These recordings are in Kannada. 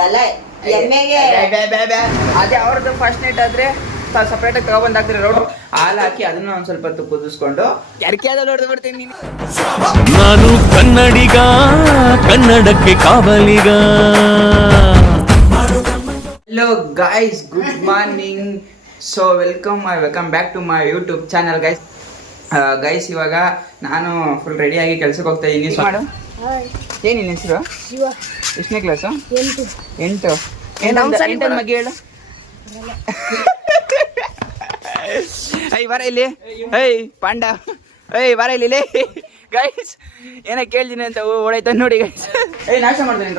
ಅಲ್ಲ ಎಮ್ಮೆಗೆ ಅದೇ ಅವ್ರದ್ದು ಫಸ್ಟ್ ನೈಟ್ ಆದ್ರೆ ಸಪ್ರೇಟಾಗಿ ತಗೊಬಂದಾಕ್ತಾರೆ ರೋಡು ಹಾಲು ಹಾಕಿ ಅದನ್ನ ಒಂದ್ ಸ್ವಲ್ಪ ಹೊತ್ತು ಕುದಿಸ್ಕೊಂಡು ಯಾರಕ್ಕೆ ನೋಡ್ದು ಬಿಡ್ತೀನಿ ನಾನು ಕನ್ನಡಿಗ ಕನ್ನಡಕ್ಕೆ ಕಾವಲಿಗ. Hello guys, good morning. So welcome back to my YouTube channel guys. ಇವಾಗ ನಾನು ಫುಲ್ ರೆಡಿಯಾಗಿ ಕೆಲ್ಸಕ್ಕೆ ಹೋಗ್ತಾ ಇದ್ದೀನಿ. ಮಾಡು. ಏನು ನಿನ್ನ ಹೆಸರು? ಎಷ್ಟನೇ ಕ್ಲಾಸು? 8. ಎಂಟು ಬಗ್ಗೆ ಹೇಳು. ಐ ಬರ ಇಲ್ಲಿ. ಐ ಪಾಂಡ, ಐ ಬರ ಇಲ್ಲಿ ಗೈಸ್. ಏನ ಕೇಳ್ತೀನಿ ಅಂತ ಓಡಾಯ್ತ ನೋಡಿ ಗೈಸ್. ನಾಶ ಮಾಡ್ತೀನಿ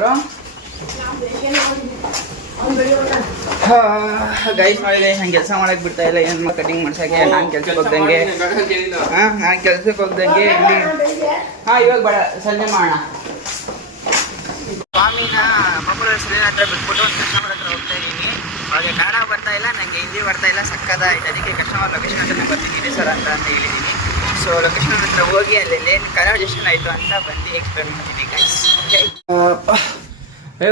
ಗೈಸ್. ನೋಡಿ ನಂಗೆ ಕೆಲಸ ಮಾಡಕ್ ಬಿಡ್ತಾ ಇಲ್ಲ, ಏನ್ ಕಟಿಂಗ್ ಮಾಡ್ಸಕ್ಕೆ. ನಾನು ಕೆಲ್ಸಕ್ಕೆ ಹೋಗ್ದಂಗೆ ಇಲ್ಲಿ ಇವಾಗ ಬೇಡ, ಸಂಜೆ ಮಾಡೋಣ. ಸ್ವಾಮಿನ ಮಂಗಳೂರು ಸಲಿನ ಹತ್ರ ಬಿಟ್ಬಿಟ್ಟು ಒಂದು ಕಸ್ಟಮರ್ ಹತ್ರ ಹೋಗ್ತಾ ಇದ್ದೀನಿ. ಅವಾಗ ಕನ್ನಡ ಬರ್ತಾ ಇಲ್ಲ, ನನಗೆ ಹಿಂದಿ ಬರ್ತಾ ಇಲ್ಲ, ಸಕ್ಕದಾಯ್ತು. ಅದಕ್ಕೆ ಕಸ್ಟಮರ್ ಲೊಕೇಶನ್ ಹತ್ರ ಬರ್ತಿದ್ದೀನಿ ಸರ್ ಅಂತ ಹೇಳಿದ್ದೀನಿ. ಸೊ ಲೊಕೇಶನ್ ಹತ್ರ ಹೋಗಿ ಅಲ್ಲಿ ಏನು ಕನ್ವರ್ಜೇಷನ್ ಆಯಿತು ಅಂತ ಬಂದು ಎಕ್ಸ್ಪ್ಲೇನ್ ಮಾಡ್ತೀನಿ ಗೈಸ್.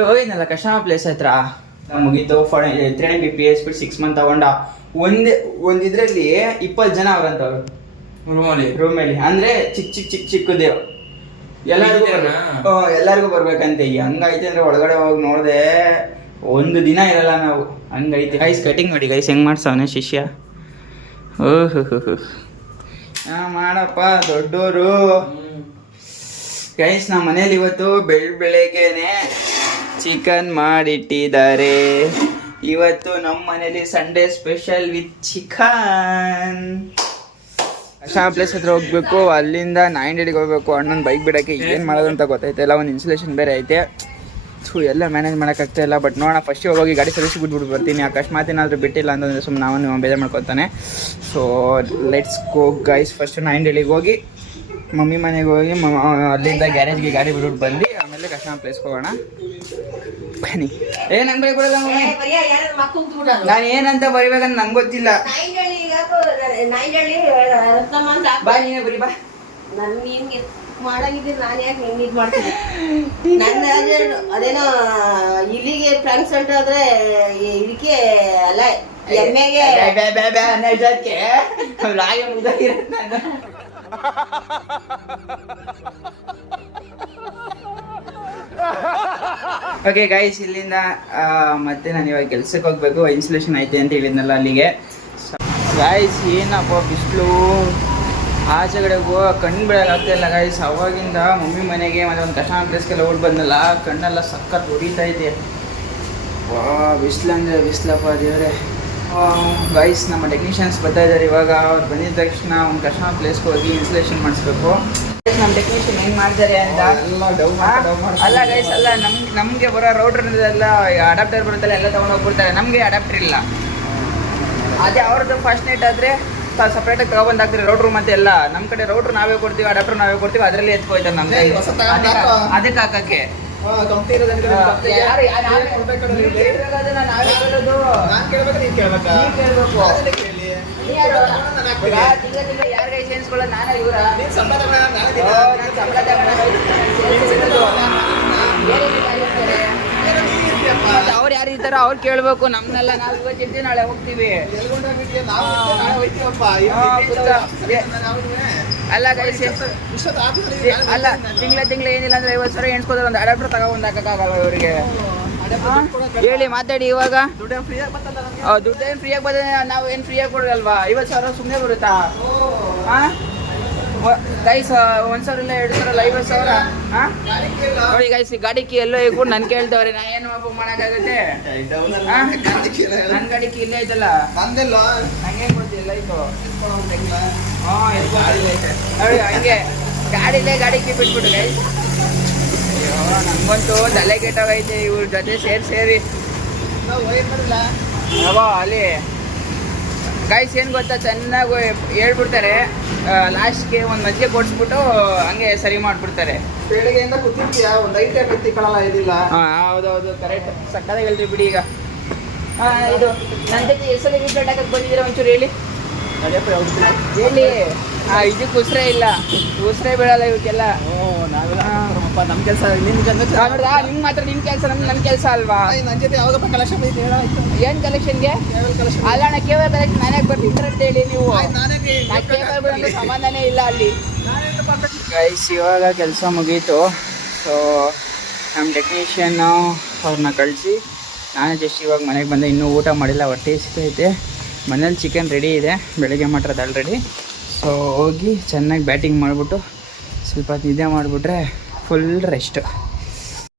ಹೋಗಿದ್ನಲ್ಲ ಕಸ್ಟಮರ್ ಪ್ಲೇಸ್ ಹತ್ರ ಮುಗೀತು. 3 BPS ಸ್ಪೀಡ್ 6 ಮಂತ್ ತಗೊಂಡ. ಒಂದು ಇದರಲ್ಲಿ 20 ಜನ ಅವ್ರಂತವ್ರು ರೂಮಲ್ಲಿ. ಅಂದ್ರೆ ಚಿಕ್ಕದೇ ಎಲ್ಲರಿಗೂ ಬರ್ಬೇಕಂತೆ. ಹಂಗೈತೆ ಅಂದ್ರೆ ಒಳಗಡೆ ಹೋಗಿ ನೋಡಿದೆ ಒಂದು ದಿನ ಇರಲ್ಲ ನಾವು. ಹಂಗೈತೆ ಗೈಸ್. ಕಟಿಂಗ್ ನೋಡಿ ಗೈಸ್ ಹೆಂಗ್ ಮಾಡ್ಸವನೆ ಶಿಷ್ಯ. ಮಾಡಪ್ಪ ದೊಡ್ಡೋರು ಗೈಸ್. ನಮ್ಮ ಮನೇಲಿ ಇವತ್ತು ಬೆಳಗ್ಗೆನೆ ಚಿಕನ್ ಮಾಡಿಟ್ಟಿದ್ದಾರೆ. ಇವತ್ತು ನಮ್ಮ ಮನೇಲಿ Sunday special with chicken. Customer place ಹತ್ರ ಹೋಗ್ಬೇಕು, ಅಲ್ಲಿಂದ 9 ಹೋಗ್ಬೇಕು. ಅಣ್ಣನ ಬೈಕ್ ಬಿಡೋಕ್ಕೆ ಏನು ಮಾಡೋದಂತ ಗೊತ್ತೈತೆ ಇಲ್ಲ. ಒಂದು ಇನ್ಸುಲೇಷನ್ ಬೇರೆ ಐತೆ. ಎಲ್ಲ ಮ್ಯಾನೇಜ್ ಮಾಡೋಕ್ಕಾಗ್ತಾ ಇಲ್ಲ. ಬಟ್ ನೋಡೋಣ, ಫಸ್ಟ್ ಹೋಗಿ ಗಾಡಿ ಸರ್ವಿಸ್ ಬಿಟ್ಬಿಟ್ಟು ಬರ್ತೀನಿ. ಅಕಸ್ಮಾತ್ ಏನಾದರೂ ಬಿಟ್ಟಿಲ್ಲ ಅಂತಂದರೆ ಸುಮ್ಮನೆ ನಾವು ಬೇಜಾರು ಮಾಡ್ಕೊತಾನೆ. So let's go guys. First 9 ಹೋಗಿ ಮಮ್ಮಿ ಮನೆಗೆ ಹೋಗಿ ಅಲ್ಲಿಂದ ಗ್ಯಾರೇಜ್ಗೆ ಗಾಡಿ ಬಿಟ್ಬಿಟ್ಟು ಬಂದು ಆಮೇಲೆ ಕಸ್ಟಮರ್ ಪ್ಲೇಸ್ಗೆ ಹೋಗೋಣ. ಬನ್ನಿ. ನಂಗೆ ಬರೀ ಮಮ್ಮಿ, ನಾನು ಏನಂತ ಬರಿಬೇಕಂತ ನಂಗೆ ಗೊತ್ತಿಲ್ಲ. ಬಾ ನೀವೇ ಬರೀ ಬಾ. ಮಾಡಾಗಿದ್ದೀನಿ ನಾನು, ಯಾಕೆ ಹಿಂಗೆ ಇದು ಮಾಡ್ತೀನಿ? ನನ್ನ ಅದೇನೋ ಇಲ್ಲಿಗೆ ಫ್ರೆಂಡ್ಸ್ ಅಂತ ಆದ್ರೆ ಇದಕ್ಕೆ ಅಲ್ಲ ಎಮ್ಮೆಗೆ ಓಕೆ ಗೈಸ್, ಇಲ್ಲಿಂದ ಮತ್ತೆ ನಾನು ಇವಾಗ ಕೆಲ್ಸಕ್ಕೆ ಹೋಗ್ಬೇಕು. ಇನ್ಸುಲೇಷನ್ ಐತೆ ಅಂತ ಹೇಳಿದ್ನಲ್ಲ ಅಲ್ಲಿಗೆ. ಗೈಸ್ ಏನಪ್ಪ ಬಿಸಿಲು, ಆಚೆಗಡೆ ಕಣ್ಣು ಬಿಡೋಕ್ಕಾಗ್ತಾ ಇಲ್ಲ ಗೈಸ್. ಅವಾಗಿಂದ ಮಮ್ಮಿ ಮನೆಗೆ ಮತ್ತು ಒಂದು ಕಸ್ಟಮರ್ ಪ್ಲೇಸ್ಗೆಲ್ಲ ಓಡ್ ಬಂದಲ್ಲ, ಕಣ್ಣೆಲ್ಲ ಸಖತ್ ಹೊಡಿತಾ ಇದೆ. ಬಿಸಿಲಂದರೆ ಬಿಸಿಲಪ್ಪ ದೇವರೇ. ಗೈಸ್ ನಮ್ಮ ಟೆಕ್ನಿಷಿಯನ್ಸ್ ಬರ್ತಾ ಇದ್ದಾರೆ ಇವಾಗ. ಅವ್ರು ಬಂದಿದ ತಕ್ಷಣ ಒಂದು ಕಸ್ಟಮರ್ ಪ್ಲೇಸ್ಗೆ ಹೋಗಿ ಇನ್ಸುಲೇಷನ್ ಮಾಡಿಸ್ಬೇಕು. ನಮ್ಮ ಟೆಕ್ನಿಷಿಯನ್ ಹೆಂಗೆ ಮಾಡ್ತಾರೆ ಅಂತ ಅಲ್ಲ ಗೈಸ್. ಅಲ್ಲ ನಮಗೆ ಬರೋ ರೌಟರ್ ಎಲ್ಲ ಅಡಾಪ್ಟರ್ ಬರುತ್ತಲ್ಲ, ಎಲ್ಲ ತೊಗೊಂಡು ಹೋಗ್ಬಿಡ್ತಾರೆ. ನಮಗೆ ಅಡಾಪ್ಟರ್ ಇಲ್ಲ. ಅದೇ ಅವ್ರದ್ದು ಫಸ್ಟ್ ನೈಟ್ ಆದರೆ ಸಪ್ರೇಟಾಗಿ ತಗೊಬಂದಾಕ್ತಾರೆ ರೌಟ್ರು ಮತ್ತೆ ಎಲ್ಲ. ನಮ್ಮ ಕಡೆ ರೌಟ್ರು ನಾವೇ ಕೊಡ್ತೀವಿ, ಅಡಾಪ್ಟರ್ ನಾವೇ ಕೊಡ್ತೀವಿ. ಅದರಲ್ಲಿ ಎತ್ಕೊಯ್ತಾರೆ ನಮ್ಗೆ. ಅದಕ್ಕೆ ಹಾಕಕ್ಕೆ ಯಾರಿಗೆ ಸೇರಿಸ್ಕೊಳ್ಳೋದು ನಾನೇ ಇವರ ಅವ್ರು ಯಾರು ಇರ್ತಾರೋ ಅವ್ರು ಕೇಳ್ಬೇಕು. ನಮ್ನೆಲ್ಲ ನಾವು ಇವತ್ತು ಇರ್ತೀವಿ, ನಾಳೆ ಹೋಗ್ತೀವಿ. ಅಲ್ಲ ಗೈಸ್, ಅಲ್ಲ ತಿಂಗಳ ಏನಿಲ್ಲ ಅಂದ್ರೆ 50 ಸಾವಿರ ಎಣ್ಸ್ಕೋದ್ರೆ ಒಂದು ಅಡಾಪ್ಟರ್ ತಗೊಂಡಾಗಲ್ಲ ಇವರಿಗೆ. ಹೇಳಿ ಮಾತಾಡಿ. ಇವಾಗ ದುಡ್ಡೇನು ಫ್ರೀಯಾಗಿ ಬಂದ್ರೆ ನಾವು ಏನು ಫ್ರೀಯಾಗಿ ಕೊಡಲ್ವಾ? 50 ಸಾವಿರ ಸುಮ್ಮನೆ ಬರುತ್ತಾ? ಗೈಸ್ 1 ಸಾವಿರ ಇಲ್ಲ 2 ಸಾವಿರ ಇಲ್ಲ 50 ಸಾವಿರ. ನೋಡಿ ಗೈಸ್, ಗಾಡಿ ಕೀ ಎಲ್ಲೋ ಕೂಡ ನನ್ ಕೇಳ್ತವ್ರೆ. ನಾ ಏನು ಮಾಡೋಕ್ಕಾಗುತ್ತೆ? ನನ್ನ ಗಾಡಿ ಕೀ ಇಲ್ಲೇ ಐತಲ್ಲ, ನಂಗೆ ಗೊತ್ತಿಲ್ಲ ಆಯ್ತು. ಹಂಗೆ ಗಾಡಿ ಕೀ ಬಿಟ್ಬಿಟ್ಟು ಗೈಸ್. ನಮ್ಗಂತೂ ತಲೆ ಕೆಟ್ಟೋಗೈತೆ ಇವ್ರ ಜೊತೆ ಸೇರಿ. ಅಲ್ಲಿ ಗೈಸ್ ಏನು ಗೊತ್ತಾ, ಚೆನ್ನಾಗಿ ಹೇಳ್ಬಿಡ್ತಾರೆ. ಲಾಸ್ಟ್ಗೆ ಒಂದು ಮಜ್ಜಿಗೆ ಕೊಡಿಸ್ಬಿಟ್ಟು ಹಂಗೆ ಸರಿ ಮಾಡಿಬಿಡ್ತಾರೆ. ಬೆಳಗ್ಗೆಯಿಂದ ಕೂತಿರ್ತೀಯ, ಒಂದು ಐಟಮ್ ಎತ್ತಿಕೊಳ್ಳಲ್ಲ ಇದಿಲ್ಲ. ಹೌದೌದು ಕರೆಕ್ಟ್. ಸಕ್ಕದಾಗಿ ಹೇಳ್ತೀವಿ ಬಿಡಿ. ಈಗ ಇದು ನನ್ನ ಜೊತೆ ಹೆಸರು ರಿಪ್ಲೇಟ್ ಹಾಕಕ್ಕೆ ಬಂದಿದ್ದೀರಾ? ಒಂಚೂರು ಹೇಳಿ ಹೇಳಿ. ಇದಕ್ಕೆ ಉಸಿರೇ ಇಲ್ಲ, ಉಸಿರೇ ಬೀಳಲ್ಲ ಇವಕ್ಕೆಲ್ಲ. ಅಪ್ಪ ನಮ್ ಕೆಲಸ ನಿಮ್ಗೆ ನೋಡ್ದಾ ನಿಮ್ಗೆ ಮಾತ್ರ ನಿಮ್ ಕೆಲಸ ನನ್ನ ಕೆಲಸ ಅಲ್ವಾ? ನನ್ನ ಜೊತೆ ಯಾವಾಗಪ್ಪ ಕಲೆಕ್ಷನ್ ಐತೆ ಹೇಳಾಯ್ತು. ಏನ್ ಕಲೆಕ್ಷನ್ಗೆ? ಕಲೆಕ್ಷನ್ ಅಲ್ಲ ನಾ ಕೇವಲ ಕಲೆಕ್ಷನ್ ನಾನೇ ಬರ್ತೀನಿ ಅಂತ ಹೇಳಿ ನೀವು ನಾನೇ ಕೇವಲ ಸಂಬಂಧನೇ ಇಲ್ಲ ಅಲ್ಲಿ. ಗೈಸ್ ಇವಾಗ ಕೆಲಸ ಮುಗೀತು. ಸೊ ನಮ್ಮ ಟೆಕ್ನಿಷಿಯನ್ ಅವ್ರನ್ನ ಕಳಿಸಿ ನಾನು ಜಸ್ಟ್ ಇವಾಗ ಮನೆಗೆ ಬಂದೆ. ಇನ್ನೂ ಊಟ ಮಾಡಿಲ್ಲ, ಹೊಟ್ಟೆ ಸಿಗ್ತೈತೆ. ಮನೇಲಿ ಚಿಕನ್ ರೆಡಿ ಇದೆ, ಬೆಳಗ್ಗೆ ಮಾಡಿರೋದು ಆಲ್ರೆಡಿ. ಸೊ ಹೋಗಿ ಚೆನ್ನಾಗಿ ಬ್ಯಾಟಿಂಗ್ ಮಾಡಿಬಿಟ್ಟು ಸ್ವಲ್ಪ ಹೊತ್ತು ನಿದ್ದೆ ಮಾಡಿಬಿಟ್ರೆ ಫುಲ್ ರೆಸ್ಟು.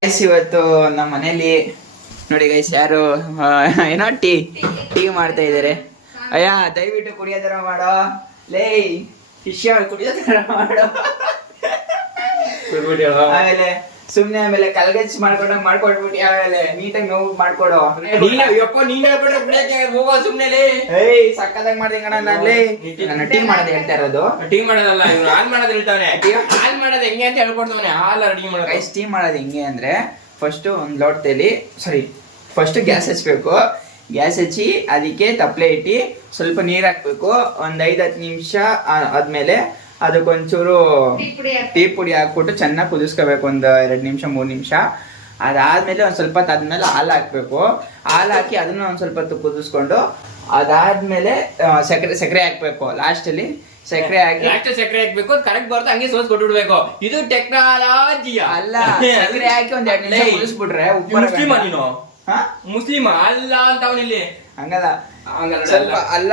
ಗೈಸ್ ಇವತ್ತು ನಮ್ಮ ಮನೇಲಿ ನೋಡಿ ಗೈಸ್ ಯಾರು ಏನೋ ಟೀ ಮಾಡ್ತಾ ಇದ್ದಾರೆ. ಅಯ್ಯ ದಯವಿಟ್ಟು ಕುಡಿಯೋದರ ಮಾಡೋ ಲೇ ಶಿಷ್ಯ ಕುಡಿಯೋದರ ಮಾಡೋ. ಆಮೇಲೆ ಸುಮ್ನೆ ಆಮೇಲೆ ಕಲ್ಗಚ್ಚಿ ಮಾಡ್ಕೊಟ್ಬಿಟ್ಟು ಆಮೇಲೆ ನೀಟಾಗಿ ನೋವು ಮಾಡ್ಕೊಡು. ಹೋಗೋ ಸುಮ್ನೆ ಏಯ್ ಸಕ್ಕದಾಗಿ ಮಾಡ್ದೆ ಕಣ ನಾನಲ್ಲಿ. ನಾನು ಟೀ ಮಾಡೋದು ಹೇಳ್ತಾ ಇರೋದು. ಟೀ ಮಾಡೋದಲ್ಲ, ಇವ್ನು ಹಾಲ್ ಮಾಡೋದು ಹೇಳ್ತಾವನೆ. ಹಾಲ್ ಮಾಡೋದು ಹೆಂಗೆ ಅಂತ ಹೇಳ್ಕೊಡ್ತಾವನೆ. ಹಾಲ್ ಅಡಿಗೆ ಮಾಡೋದು. ಗೈಸ್ ಟೀ ಮಾಡೋದು ಹೆಂಗೆ ಅಂದ್ರೆ ಫಸ್ಟ್ ಒಂದು ಲೋಟದಲ್ಲಿ ಫಸ್ಟ್ ಗ್ಯಾಸ್ ಹಚ್ಬೇಕು. ಗ್ಯಾಸ್ ಹಚ್ಚಿ ಅದಕ್ಕೆ ತಪ್ಪಲೆ ಇಟ್ಟು ಸ್ವಲ್ಪ ನೀರು ಹಾಕ್ಬೇಕು. ಒಂದು 5-10 ನಿಮಿಷ ಆದ್ಮೇಲೆ ಅದಕ್ಕೊಂಚೂರು ಟೀ ಪುಡಿ ಹಾಕ್ಬಿಟ್ಟು ಚೆನ್ನಾಗಿ ಕುದಿಸ್ಕೋಬೇಕು. ಒಂದು 2 ನಿಮಿಷ 3 ನಿಮಿಷ. ಅದಾದ್ಮೇಲೆ ಒಂದು ಸ್ವಲ್ಪ ಹೊತ್ತು ಆದ್ಮೇಲೆ ಹಾಲು ಹಾಕ್ಬೇಕು. ಹಾಲು ಹಾಕಿ ಅದನ್ನ ಒಂದು ಸ್ವಲ್ಪ ಹೊತ್ತು ಕುದಿಸ್ಕೊಂಡು ಅದಾದ್ಮೇಲೆ ಸಕ್ಕರೆ ಹಾಕ್ಬೇಕು. ಲಾಸ್ಟಲ್ಲಿ ಸಕ್ಕರೆ ಹಾಕಿ ಸಕ್ಕರೆ ಹಾಕ್ಬೇಕು. ಕರೆಕ್ಟ್ ಬರುತ್ತೆ, ಹಂಗೆ ಸೋಸ್ ಕೊಟ್ಬಿಡ್ಬೇಕು. ಇದು ಟೆಕ್ನಾಲಜಿ ಅಲ್ಲ. ಸಕ್ಕರೆ ಹಾಕಿ ಒಂದ್ 2 ನಿಮಿಷ ಕುದಿಸ್ಬಿಟ್ರೆ ಮುಸ್ಲಿಮ ನೀನು ಮುಸ್ಲಿಮ ಅಲ್ಲ ಅಂತ ಅವನಿಲ್ಲಿ ಹಂಗಲ್ಲ ಸ್ವಲ್ಪ ಅಲ್ಲ.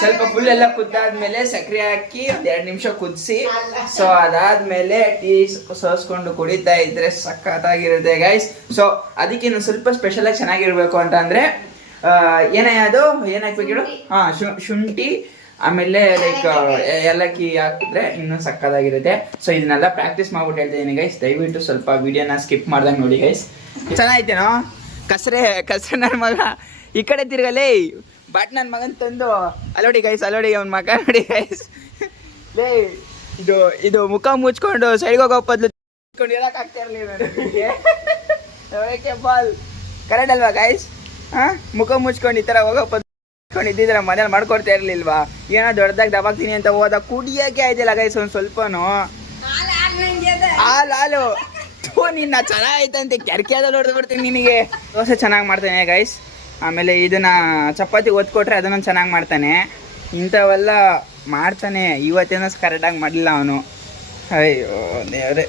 ಸ್ವಲ್ಪ ಫುಲ್ ಎಲ್ಲ ಕುದ್ದಾದ್ಮೇಲೆ ಸಕ್ಕರೆ ಹಾಕಿ ಒಂದ್ 2 ನಿಮಿಷ ಕುದಿಸಿ. ಸೊ ಅದಾದ್ಮೇಲೆ ಟೀ ಸೋಸ್ಕೊಂಡು ಕುಡಿತಾ ಇದ್ರೆ ಸಖತ್ತಾಗಿರುತ್ತೆ ಗೈಸ್. ಸೊ ಅದಕ್ಕೆ ಇನ್ನು ಸ್ವಲ್ಪ ಸ್ಪೆಷಲ್ ಆಗಿ ಚೆನ್ನಾಗಿರ್ಬೇಕು ಅಂತ ಅಂದ್ರೆ ಅದು ಏನ್ ಹಾಕ್ಬೇಕು ಹೇಳು? ಶುಂಠಿ ಆಮೇಲೆ ಲೈಕ್ ಏಲಕ್ಕಿ ಹಾಕಿದ್ರೆ ಇನ್ನೂ ಸಕ್ಕತ್ತಾಗಿರುತ್ತೆ. ಸೊ ಇದನ್ನೆಲ್ಲ ಪ್ರಾಕ್ಟೀಸ್ ಮಾಡ್ಬಿಟ್ಟು ಹೇಳ್ತಾ ಇದೀನಿ ಗೈಸ್. ದಯವಿಟ್ಟು ಸ್ವಲ್ಪ ವಿಡಿಯೋನ ಸ್ಕಿಪ್ ಮಾಡ್ದಂಗೆ ನೋಡಿ ಗೈಸ್. ಚೆನ್ನಾಗೈತೇನೋ? ಕಸ್ರೆ ನನ್ನ ಮಗ ಈ ಕಡೆ ತಿರ್ಗಲೇ ಬಟ್ ನನ್ನ ಮಗನ್ ತಂದು ಅಲ್ಲೋಡಿ ಗೈಸ್, ಅಲ್ಲೋಡಿ ಅವ್ನ ಮಗ ನೋಡಿ ಗೈಸ್. ಲೇ ಇದು ಮುಖ ಮುಚ್ಕೊಂಡು ಸೈಡ್ಗೆ ಹೋಗೋ ಬದಲು ಇರಕ್ ಆಗ್ತಾ ಇರಲಿಲ್ಲ. ಬಾಲ್ ಕರೆಕ್ಟ್ ಅಲ್ವಾ ಗೈಸ್? ಮುಖ ಮುಚ್ಕೊಂಡು ಈ ತರ ಹೋಗೋ ಇದ್ದಿದ್ರೆ ಮನೇಲಿ ಮಾಡ್ಕೊಡ್ತಾ ಇರ್ಲಿಲ್ವಾ? ಏನೋ ದೊಡ್ಡದಾಗಿ ದಬಾಕ್ತೀನಿ ಅಂತ ಹೋದ ಕುಡಿಯಕ್ಕೆ ಆಯ್ತಿಲ್ಲ ಗೈಸ್. ಒಂದ್ ಸ್ವಲ್ಪನು ಹಾಲು ನಿನ್ನ ಚೆನ್ನಾಗೈತಂತೆ ಕೆರ್ಕೆದಲ್ಲಿ ಹೊಡೆದು ಬಿಡ್ತೀನಿ ನಿನಗೆ. ದೋಸೆ ಚೆನ್ನಾಗಿ ಮಾಡ್ತಾನೆ ಗೈಸ್. ಆಮೇಲೆ ಇದನ್ನ ಚಪಾತಿ ಒತ್ಕೊಟ್ರೆ ಅದನ್ನ ಚೆನ್ನಾಗಿ ಮಾಡ್ತಾನೆ. ಇಂಥವೆಲ್ಲ ಮಾಡ್ತಾನೆ. ಇವತ್ತೇನೋ ಕರೆಕ್ಟಾಗಿ ಮಾಡಲಿಲ್ಲ ಅವನು. ಅಯ್ಯೋ ದೇವ್ರೆ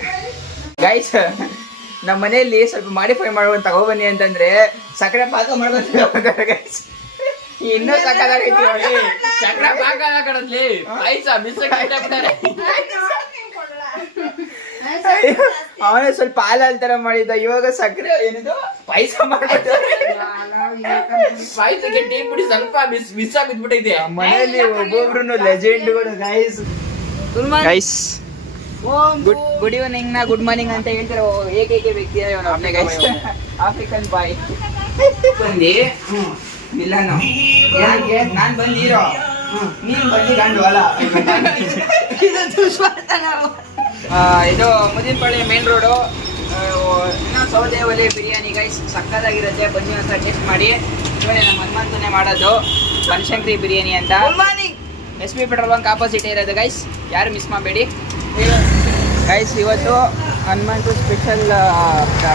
ಗೈಸ್. ನಮ್ಮ ಮನೆಯಲ್ಲಿ ಸ್ವಲ್ಪ ಮಾಡಿಫೈ ಮಾಡ್ಕೊಂಡು ತಗೊಬನ್ನಿ ಅಂತಂದ್ರೆ ಸಕ್ಕರೆ ಪಾಕ ಮಾಡ್ಕೊಂಡು ಗೈಸ್. ಇನ್ನೂ ಸಕ್ಕದಾಗೈತಿ ನೋಡಿ. ಚಕ್ರ ಪಾಕ ಕಡದ್ಲಿ ಪಾಯಸ ಬಿಸ್ತಾರೆ. ಅವನೇ ಸ್ವಲ್ಪ ಹಾಲು ತರ ಮಾಡಿದ್ದ. ಇವಾಗ ಸಕ್ಕರೆ ಏನಿದು ಪಾಯಸ ಮಾಡ್ಬಿಟ್ಟು ಪಾಯಸಕ್ಕೆ ಟೀ ಪುಡಿ ಸ್ವಲ್ಪ ಮಿಸ್ ಆಗಿ ಬಿದ್ಬಿಟ್ಟೈತೆ. ಮನೆಯಲ್ಲಿ ಒಬ್ಬೊಬ್ರು ಲೆಜೆಂಡ್ಗಳು ಗೈಸ್. ಗೈಸ್ ಗುಡ್ ಈವ್ನಿಂಗ್ ನ ಗುಡ್ ಮಾರ್ನಿಂಗ್ ಅಂತ ಹೇಳ್ತಾರೆ ಏಕೈಕ ವ್ಯಕ್ತಿ ಅವನೇ ಗೈಸ್. ಆಫ್ರಿಕನ್ ಬಾಯ್ ಬಂದಿ ವಿಲನ್. ನಾನ್ ಬಂದು ಹೀರೋ, ನೀನ್ ಬಂದಿ ಗಂಡು ಅಲ್ಲ. ಇದು ಮುದಿನಪಳ್ಳಿ ಮೇನ್ ರೋಡು. ಸೌದೆ ಒಲೆ ಬಿರಿಯಾನಿ ಗೈಸ್ ಸಕ್ಕತ್ತಾಗಿರುತ್ತೆ. ಬನ್ನಿ ಅಂತ ಟೇಸ್ಟ್ ಮಾಡಿ. ನೋಡಿ ನಮ್ಮ ಹನುಮಂತನೇ ಮಾಡೋದು ಬನಶಂಕರಿ ಬಿರಿಯಾನಿ ಅಂತ. SP ಪೆಟ್ರೋಲ್ ಬಂಕ್ ಆಪೋಸಿಟ್ ಇರೋದು ಗೈಸ್, ಯಾರು ಮಿಸ್ ಮಾಡಬೇಡಿ ಗೈಸ್. ಇವತ್ತು ಹನುಮಂತು ಸ್ಪೆಷಲ್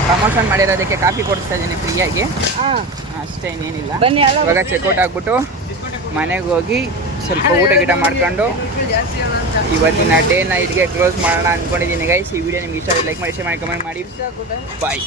ಪ್ರಮೋಷನ್ ಮಾಡಿರೋದಕ್ಕೆ ಕಾಫಿ ಕೊಡಿಸ್ತಾ ಇದ್ದೀನಿ ಫ್ರೀಯಾಗಿ. ಅಷ್ಟೇ, ಇನ್ನೇನಿಲ್ಲ. ಇವಾಗ ಚೆಕ್ಔಟ್ ಆಗ್ಬಿಟ್ಟು ಮನೆಗೆ ಹೋಗಿ ಸ್ವಲ್ಪ ಊಟ ಗಿಟ ಮಾಡ್ಕೊಂಡು ಇವತ್ತಿನ ಡೇ ನೈಟ್ಗೆ ಕ್ಲೋಸ್ ಮಾಡೋಣ ಅಂದ್ಕೊಂಡಿದ್ದೀನಿ ಗೈಸ್. ಈ ವಿಡಿಯೋ ನಿಮ್ಗೆ ಇಷ್ಟ ಲೈಕ್ ಮಾಡಿ, ಶೇರ್ ಮಾಡಿ, ಕಮೆಂಟ್ ಮಾಡಿ. ಬಾಯ್.